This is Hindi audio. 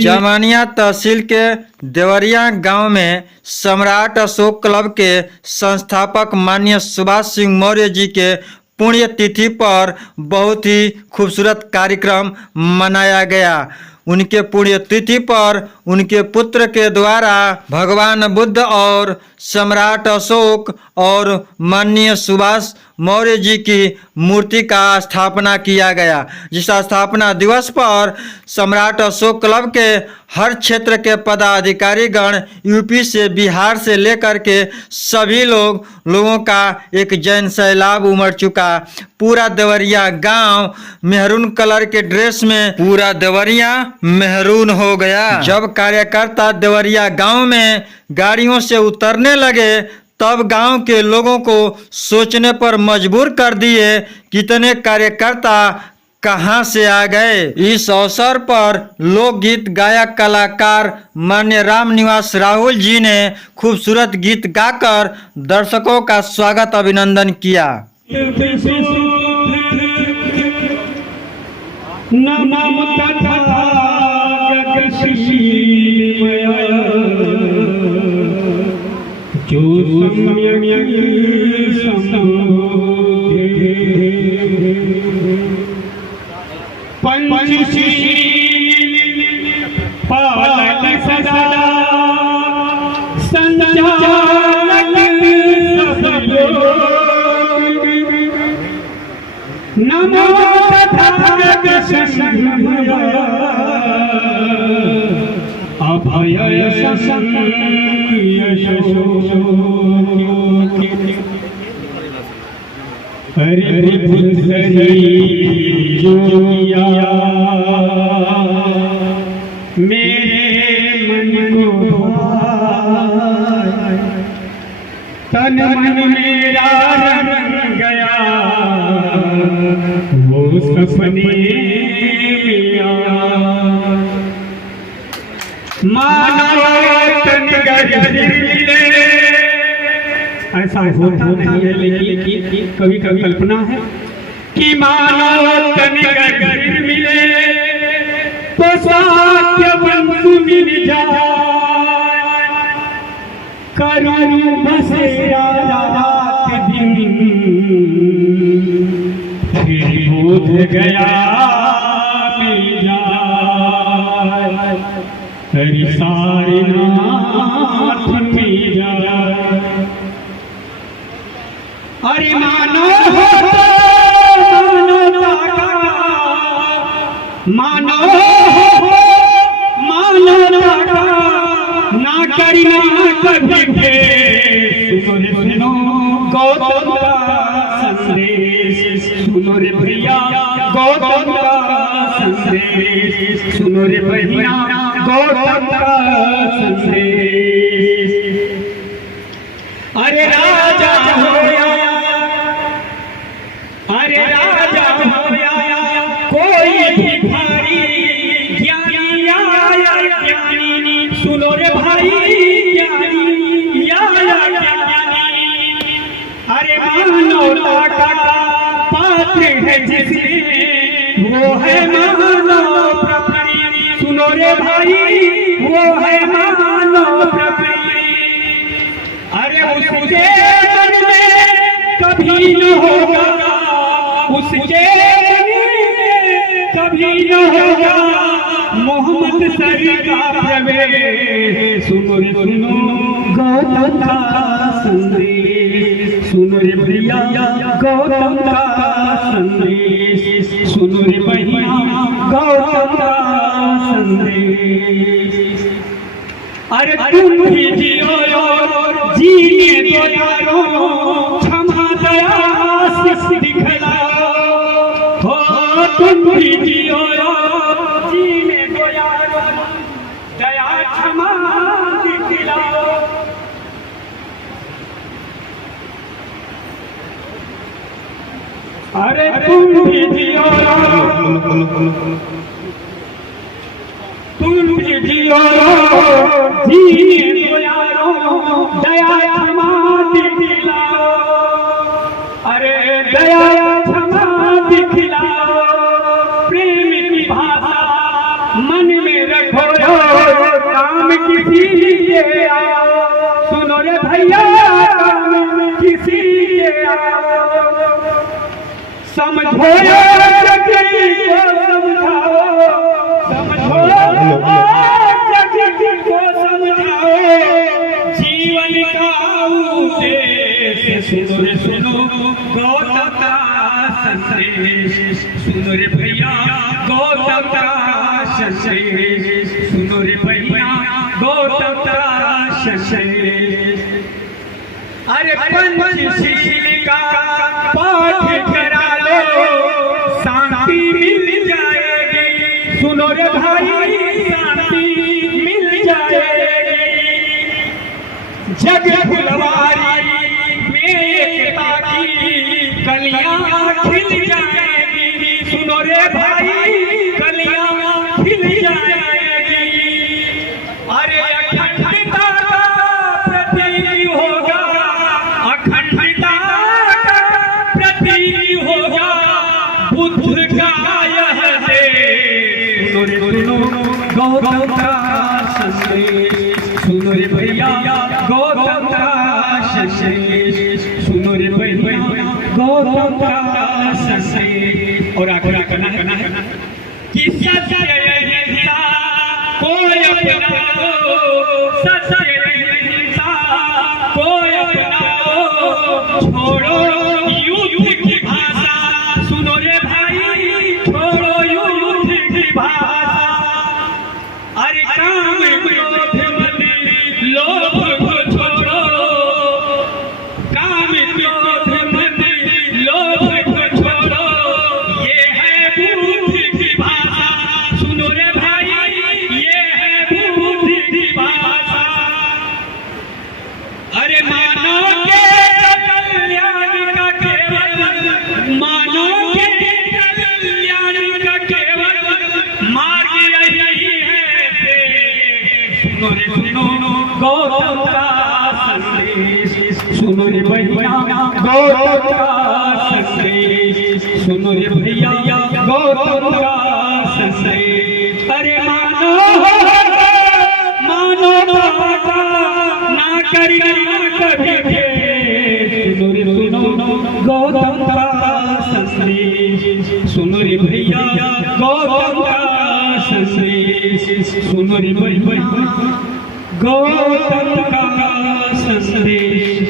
जमानिया तहसील के देवरिया गांव में सम्राट अशोक क्लब के संस्थापक माननीय सुभाष सिंह मौर्य जी के पुण्यतिथि पर बहुत ही खूबसूरत कार्यक्रम मनाया गया। उनके पुण्यतिथि पर उनके पुत्र के द्वारा भगवान बुद्ध और सम्राट अशोक और माननीय सुभाष मौर्य जी की मूर्ति का स्थापना किया गया, जिस स्थापना दिवस पर सम्राट अशोक क्लब के हर क्षेत्र के पदाधिकारीगण यूपी से बिहार से लेकर के सभी लोगों का एक जैन सैलाब उमड़ चुका। पूरा देवरिया गांव मेहरून कलर के ड्रेस में पूरा देवरिया मेहरून हो गया। जब कार्यकर्ता देवरिया गांव में गाड़ियों से उतरने लगे तब गांव के लोगों को सोचने पर मजबूर कर दिए कितने कार्यकर्ता कहां से आ गए। इस अवसर पर लोकगीत गायक कलाकार माननीय राम निवास राहुल जी ने खूबसूरत गीत गाकर दर्शकों का स्वागत अभिनंदन किया। मेरे मन को तन मन मेरा रंग गया वो सपने मानो तन गले। ऐसा होता नहीं है लेकिन कभी कभी कल्पना है कि मानो तन गले मिले तो साक्य बंधु मिल जाए करूं बसेरा रात दिन फिर बोध गया मिल जाए हरि सारे नाथ मिल जाए। अरे मानो मानो ना करना कभी सुनो गौतम का संदेश सुनो रे भैया गौतम का संदेश सुनो रे भैया गौतम का संदेश। अरे राजा होया अरे राजा होया कोई भिखारी ज्ञानी आया ज्ञानी सुनो रे भाई ज्ञानी आया ज्ञानी। अरे मानवता का पात्र है जिसमें वो है मानव प्रभु सुनो रे भाई वो है मानव प्रभु। अरे उसके मन में कभी न होगा उसके कभी न होगा मोहम्मद सर का प्रवेश सुनो रे सुनो गौतम का संदेश सुनो रे भैया गौतम का संदेश सुनो रे भैया गौतम का संदेश। अरे तुम भी जियो जीने दो यारो क्षमा दया से दिखलाओ हो तुम भी जियो जीने दो यारो दया क्षमा दिखलाओ। अरे तुम भी जियो तुम भी जियो जीने दो यारो दया क्षमा दिखलाओ। दया क्षमा दिखलाओ, प्रेम की भाषा मन में रखो, काम किसी के आओ, सुनो रे भैया काम किसी के आओ, समझो जग को समझाओ, समझो जग को समझाओ, जीवन का उद्देश्य सुनो रे सुनो गौतम का संदेश, सुनो रे भैया गौतम का संदेश, सुनो रे भैया गौतम का संदेश। अरे पंचशील का पाठ करा लो, शांति मिल जाएगी, सुनो रे भाई शांति मिल जाएगी, जग फुलवारी में एकता की कलियां खिल जाएगी, सुनो रे भाई कलियां खिल जाएगी। अरे अखंडता का प्रतीक होगा, अखंडता का प्रतीक होगा बुद्ध का यह देश, सुनो रे सुनो गौतम का संदेश, सुनो रे भैया गौतम का संदेश, सुनो रे भैया गौतम का संदेश। और आगे करना है कि सत्य अहिंसा कोई अपनाओ, सत्य अहिंसा कोई अपनाओ, छोड़ो युद्ध की भाषा, सुनो रे भाई छोड़ो युद्ध की भाषा। अरे काम क्रोध मद लोभ को छोड़ो, काम क्रोध मद लोभ को छोड़ो, ये है बुद्ध की भाषा, सुनो रे भाई ये है बुद्ध की भाषा। अरे मानव के कल्याण का केवल, मानव के कल्याण का केवल मार्ग यही है, सुनो रे सुनो गौतम का संदेश, सुनो रे भैया गौतम का संदेश, सुनो रे भैया गौतम का संदेश। अरे मानो मानो बाबा ना करना कभी भेद, सुनो रे सुनो गौतम का संदेश, सुनो रे भैया गौतम का संदेश, सुनो रे भैया गौतम का संदेश।